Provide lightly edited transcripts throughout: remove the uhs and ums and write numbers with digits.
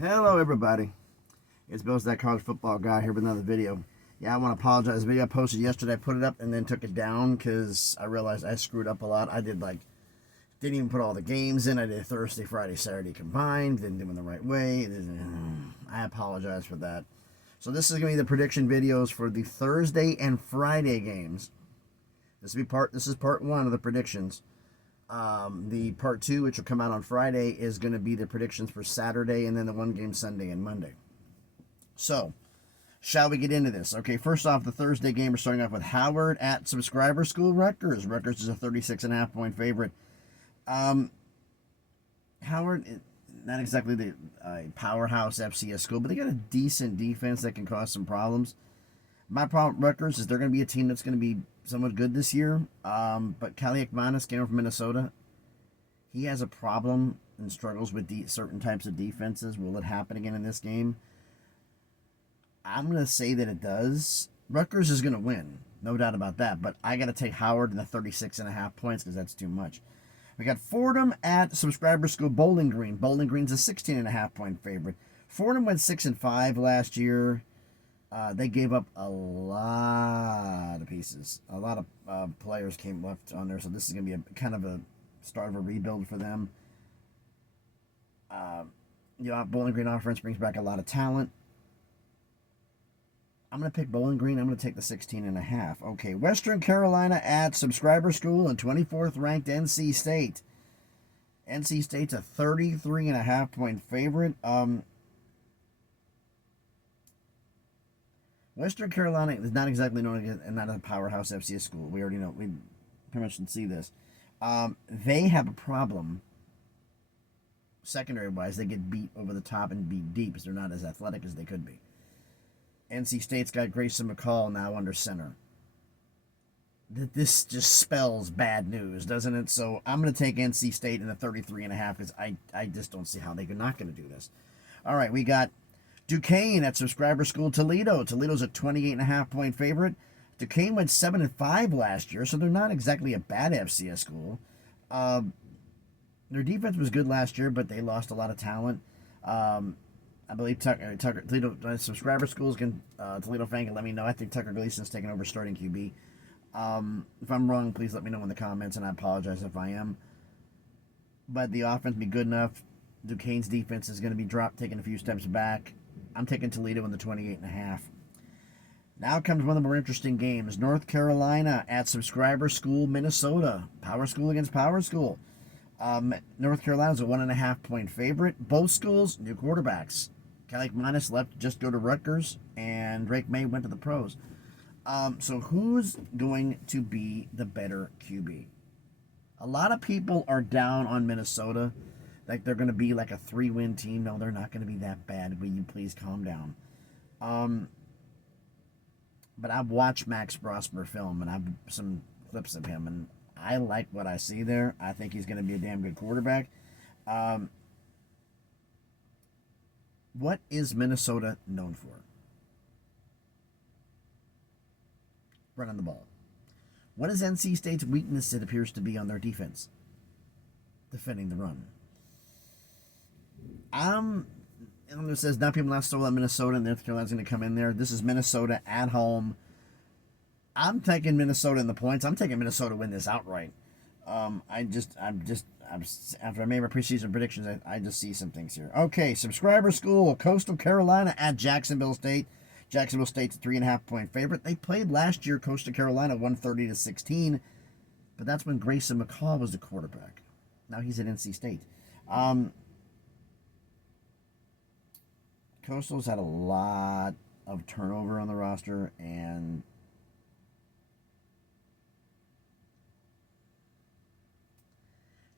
Hello, everybody. It's Bill's That College Football Guy here with another video. Yeah, I want to apologize. The video I posted yesterday, I put it up and then took it down because I realized I screwed up a lot. I didn't even put all the games in. I did Thursday, Friday, Saturday combined. Didn't do them the right way. I apologize for that. So this is going to be the prediction videos for the Thursday and Friday games. This is part one of the predictions. The part two, which will come out on Friday, is going to be the predictions for Saturday and then the one game Sunday and Monday. So, shall we get into this? Okay, first off, the Thursday game, we're starting off with Howard at Subscriber School Rutgers. Rutgers is a 36.5 point favorite. Howard, not exactly the powerhouse FCS school, but they got a decent defense that can cause some problems. My problem with Rutgers is they're going to be a team that's going to be somewhat good this year. But Kaliakmanis came from Minnesota. He has a problem and struggles with certain types of defenses. Will it happen again in this game? I'm going to say that it does. Rutgers is going to win. No doubt about that. But I got to take Howard in the 36.5 points because that's too much. We got Fordham at Subscriber School Bowling Green. Bowling Green's a 16.5 point favorite. Fordham went 6-5 last year. They gave up a lot of pieces. A lot of players came left on there, so this is going to be a kind of a start of a rebuild for them. Bowling Green offense brings back a lot of talent. I'm going to pick Bowling Green. I'm going to take the 16.5. Okay, Western Carolina at Subscriber School and 24th ranked NC State. NC State's a 33.5 point favorite. Western Carolina is not exactly known as not a powerhouse FCS school. We already know. We pretty much can see this. They have a problem secondary-wise. They get beat over the top and beat deep because they're not as athletic as they could be. NC State's got Grayson McCall now under center. This just spells bad news, doesn't it? So I'm going to take NC State in the 33.5 because I just don't see how they're not going to do this. All right, we got Duquesne at Subscriber School Toledo. Toledo's a 28.5 point favorite. Duquesne went 7-5 last year, so they're not exactly a bad FCS school. Their defense was good last year, but they lost a lot of talent. I believe Toledo Subscriber Schools Toledo fan can let me know. I think Tucker Gleason's taking over starting QB. If I'm wrong, please let me know in the comments, and I apologize if I am. But the offense be good enough. Duquesne's defense is going to be taking a few steps back. I'm taking Toledo in the 28.5. Now comes one of the more interesting games. North Carolina at Subscriber School, Minnesota. Power school against power school. North Carolina's a 1.5 point favorite. Both schools, new quarterbacks. Kaliakmanis left to just go to Rutgers, and Drake May went to the pros. So who's going to be the better QB? A lot of people are down on Minnesota. Like they're going to be like a 3-win team. No, they're not going to be that bad. Will you please calm down? But I've watched Max Brosmer film, and I've some clips of him, and I like what I see there. I think he's going to be a damn good quarterback. What is Minnesota known for? Running the ball. What is NC State's weakness? It appears to be on their defense. Defending the run. It says not people not stole at Minnesota, and North Carolina's going to come in there. This is Minnesota at home. I'm taking Minnesota in the points. I'm taking Minnesota to win this outright. After I made my preseason predictions, I just see some things here. Okay, Subscriber School, Coastal Carolina at Jacksonville State. Jacksonville State's a 3.5 point favorite. They played last year. Coastal Carolina 130-16, but that's when Grayson McCall was the quarterback. Now he's at NC State. Coastal's had a lot of turnover on the roster, and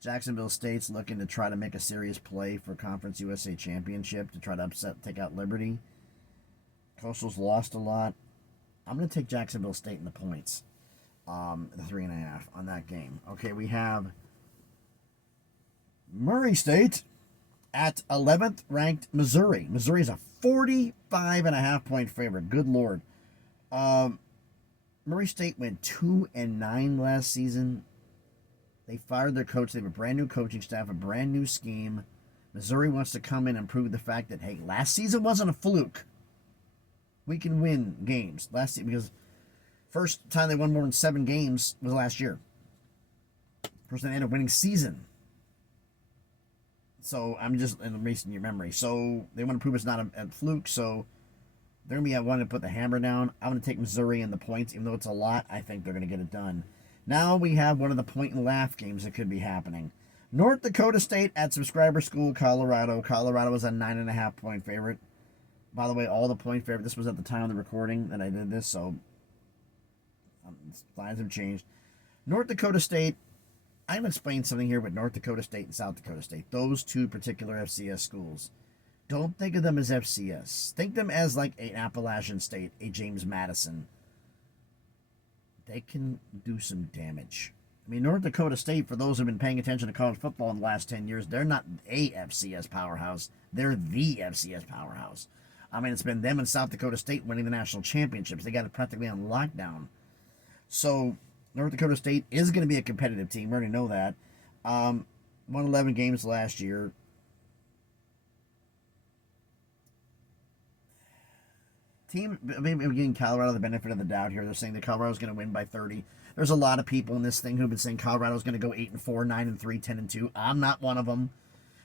Jacksonville State's looking to try to make a serious play for Conference USA Championship to try to take out Liberty. Coastal's lost a lot. I'm going to take Jacksonville State in the points, the 3.5 on that game. Okay, we have Murray State at 11th ranked Missouri. Missouri is a 45.5 point favorite. Good Lord. Murray State went 2-9 last season. They fired their coach. They have a brand new coaching staff, a brand new scheme. Missouri wants to come in and prove the fact that, hey, last season wasn't a fluke. We can win games. Last season, because first time they won more than 7 games was last year. First time they ended up winning season. So I'm just erasing your memory. So they want to prove it's not a fluke. So they're going to be wanting to put the hammer down. I'm going to take Missouri in the points. Even though it's a lot, I think they're going to get it done. Now we have one of the point and laugh games that could be happening. North Dakota State at Subscriber School, Colorado. Colorado was a 9.5 point favorite. By the way, all the point favorite. This was at the time of the recording that I did this, so lines have changed. North Dakota State. I'm going to explain something here with North Dakota State and South Dakota State. Those two particular FCS schools. Don't think of them as FCS. Think of them as like an Appalachian State, a James Madison. They can do some damage. I mean, North Dakota State, for those who have been paying attention to college football in the last 10 years, they're not a FCS powerhouse. They're the FCS powerhouse. I mean, it's been them and South Dakota State winning the national championships. They got it practically on lockdown. So North Dakota State is going to be a competitive team. We already know that. Won 11 games last year. Team, maybe giving Colorado the benefit of the doubt here. They're saying that Colorado's going to win by 30. There's a lot of people in this thing who've been saying Colorado's going to go 8-4, 9-3, 10-2. I'm not one of them,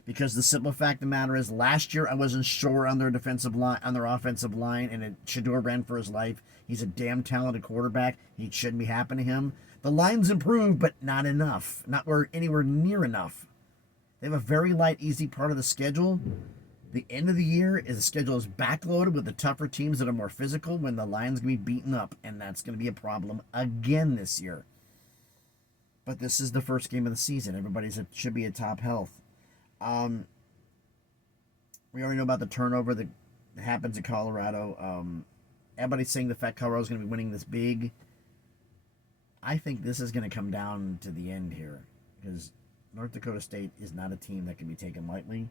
because the simple fact of the matter is, last year I wasn't sure on their defensive line, on their offensive line, and Shedeur ran for his life. He's a damn talented quarterback. He shouldn't be happening to him. The line's improved, but not enough. Not anywhere near enough. They have a very light, easy part of the schedule. The end of the year is the schedule is backloaded with the tougher teams that are more physical, when the line's going to be beaten up, and that's going to be a problem again this year. But this is the first game of the season. Should be at top health. We already know about the turnover that happens in Colorado. Everybody's saying the fact Colorado's going to be winning this big. I think this is going to come down to the end here, because North Dakota State is not a team that can be taken lightly.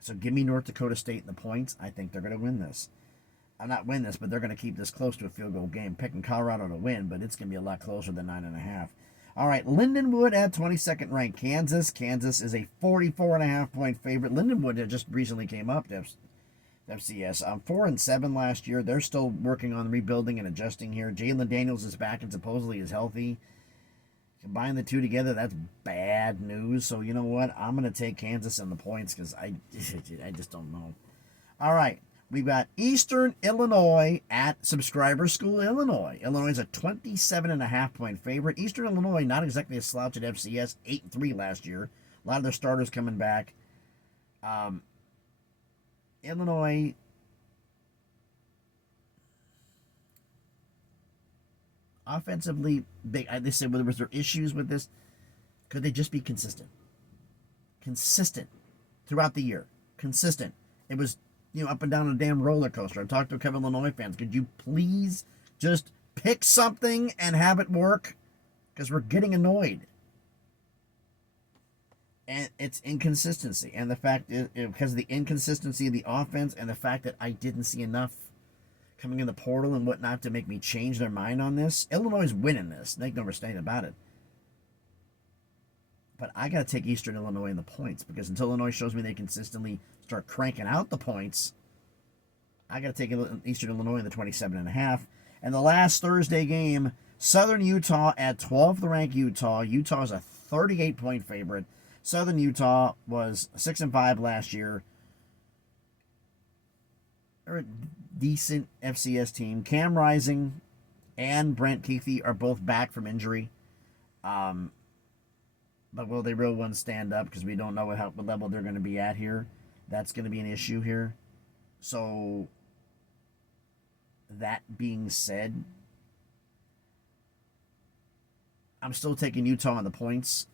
So give me North Dakota State in the points. I think they're going to win this. Not win this, but they're going to keep this close to a field goal game. Picking Colorado to win, but it's going to be a lot closer than 9.5. All right, Lindenwood at 22nd ranked Kansas. Kansas is a 44.5 point favorite. Lindenwood just recently came up to FCS. 4-7 last year. They're still working on rebuilding and adjusting here. Jalen Daniels is back and supposedly is healthy. Combine the two together, that's bad news. So you know what? I'm going to take Kansas in the points, because I just don't know. All right, we've got Eastern Illinois at Subscriber School, Illinois. Illinois is a 27.5 point favorite. Eastern Illinois, not exactly a slouch at FCS, 8-3 last year. A lot of their starters coming back. Illinois, offensively, big. They said, was there issues with this? Could they just be consistent? Consistent throughout the year. Consistent. It was, up and down a damn roller coaster. I've talked to a couple of Illinois fans. Could you please just pick something and have it work? Because we're getting annoyed. And it's inconsistency. And the fact is, because of the inconsistency of the offense, and the fact that I didn't see enough coming in the portal and whatnot to make me change their mind on this. Illinois is winning this. Make no mistake about it. But I got to take Eastern Illinois in the points, because until Illinois shows me they consistently start cranking out the points, I got to take Eastern Illinois in the 27.5. And the last Thursday game, Southern Utah at 12th ranked Utah. Utah is a 38 point favorite. Southern Utah was 6-5 last year. They're a decent FCS team. Cam Rising and Brent Keithy are both back from injury. But will they real ones stand up? Because we don't know what level they're going to be at here. That's going to be an issue here. So, that being said, I'm still taking Utah on the points.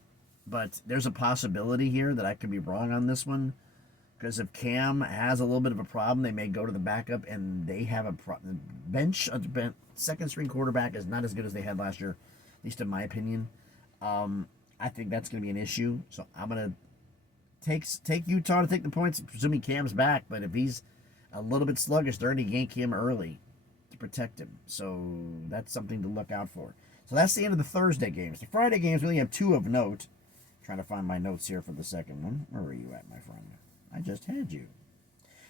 But there's a possibility here that I could be wrong on this one. Because if Cam has a little bit of a problem, they may go to the backup, and they have a bench. Second string quarterback is not as good as they had last year, at least in my opinion. I think that's going to be an issue. So I'm going to take Utah to take the points, presuming Cam's back. But if he's a little bit sluggish, they're going to yank him early to protect him. So that's something to look out for. So that's the end of the Thursday games. The Friday games, we only have 2 of note. Trying to find my notes here for the second one. Where are you at, my friend? I just had you.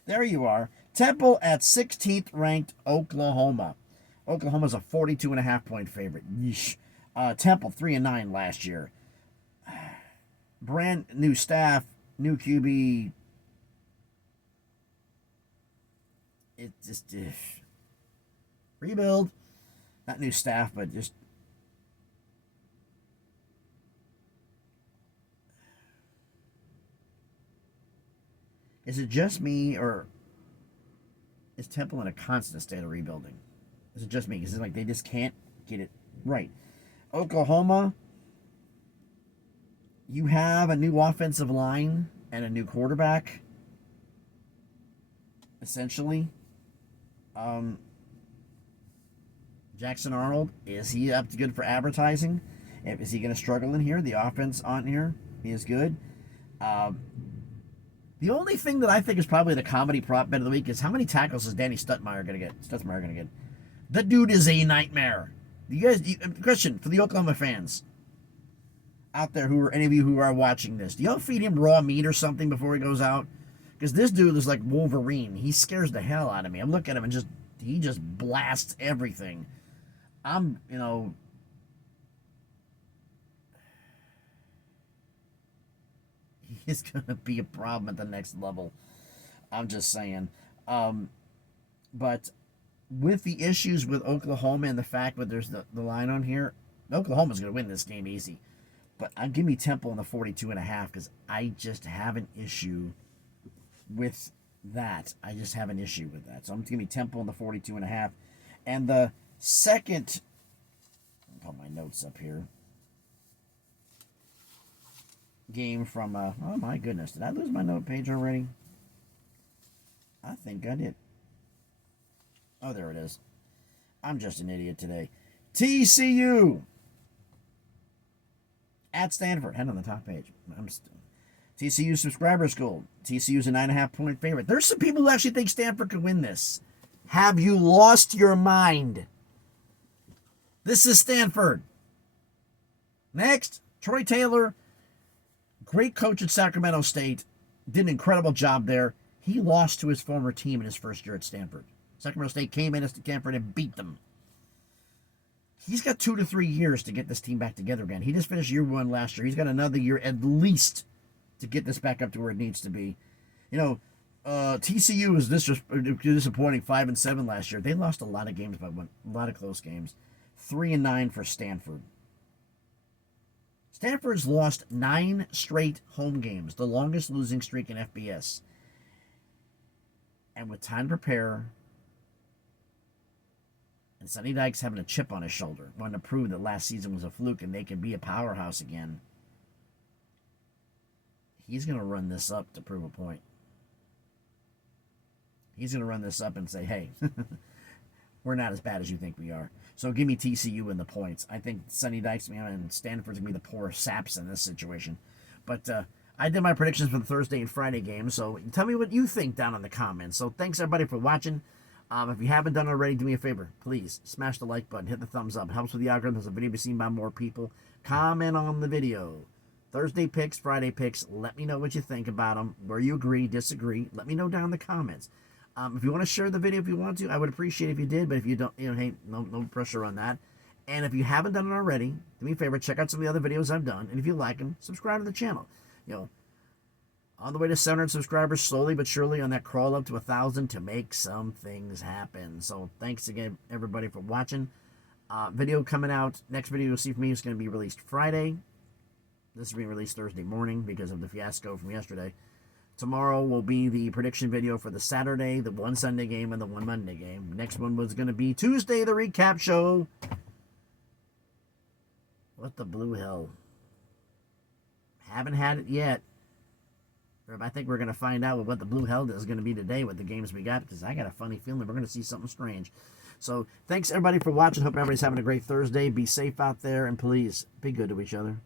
There you are. Temple at 16th ranked Oklahoma. Oklahoma's a 42.5-point favorite. Yeesh. Temple 3-9 last year. Brand new staff, new QB. It just rebuild. Not new staff, but just is it just me, or is Temple in a constant state of rebuilding? Is it just me? Is it like they just can't get it right? Oklahoma, you have a new offensive line and a new quarterback, essentially. Jackson Arnold, is he up to good for advertising? Is he going to struggle in here? The offense on here, he is good. The only thing that I think is probably the comedy prop bet of the week is how many tackles is Danny Stutzmeyer going to get? The dude is a nightmare. Question for the Oklahoma fans out there, any of you who are watching this, do y'all feed him raw meat or something before he goes out? Because this dude is like Wolverine. He scares the hell out of me. I'm looking at him and he just blasts everything. He's going to be a problem at the next level. I'm just saying. But with the issues with Oklahoma and the fact that there's the line on here, Oklahoma's going to win this game easy. But give me Temple in the 42.5 because I just have an issue with that. I just have an issue with that. So I'm going to give me Temple in the 42.5. And the second, I'll put my notes up here. Game from, oh my goodness, did I lose my note page already? I think I did. Oh, there it is. I'm just an idiot today. TCU at Stanford. Head on the top page. TCU subscriber school. TCU's a 9.5-point favorite. There's some people who actually think Stanford could win this. Have you lost your mind? This is Stanford. Next, Troy Taylor. Great coach at Sacramento State. Did an incredible job there. He lost to his former team in his first year at Stanford. Sacramento State came in as Stanford and beat them. He's got 2 to 3 years to get this team back together again. He just finished year 1 last year. He's got another year at least to get this back up to where it needs to be. TCU was disappointing 5-7 last year. They lost a lot of games, but a lot of close games. 3-9 for Stanford. Stanford's lost 9 straight home games, the longest losing streak in FBS. And with time to prepare, and Sonny Dykes having a chip on his shoulder, wanting to prove that last season was a fluke and they can be a powerhouse again, he's going to run this up to prove a point. He's going to run this up and say, hey, we're not as bad as you think we are. So give me TCU in the points. I think Sonny Dykes and Stanford's going to be the poor saps in this situation. But I did my predictions for the Thursday and Friday games, so tell me what you think down in the comments. So thanks, everybody, for watching. If you haven't done it already, do me a favor. Please smash the like button, hit the thumbs up. It helps with the algorithm so the video be seen by more people. Comment on the video. Thursday picks, Friday picks. Let me know what you think about them, where you agree, disagree. Let me know down in the comments. If you want to share the video, if you want to, I would appreciate it if you did. But if you don't, hey, no pressure on that. And if you haven't done it already, do me a favor, check out some of the other videos I've done. And if you like them, subscribe to the channel. On the way to 700 subscribers, slowly but surely on that crawl up to 1,000 to make some things happen. So thanks again, everybody, for watching. Video coming out. Next video you'll see from me is going to be released Friday. This is being released Thursday morning because of the fiasco from yesterday. Tomorrow will be the prediction video for the Saturday, the one Sunday game, and the one Monday game. Next one was going to be Tuesday, the recap show. What the blue hell? Haven't had it yet. I think we're going to find out what the blue hell is going to be today with the games we got, because I got a funny feeling we're going to see something strange. So thanks, everybody, for watching. Hope everybody's having a great Thursday. Be safe out there, and please be good to each other.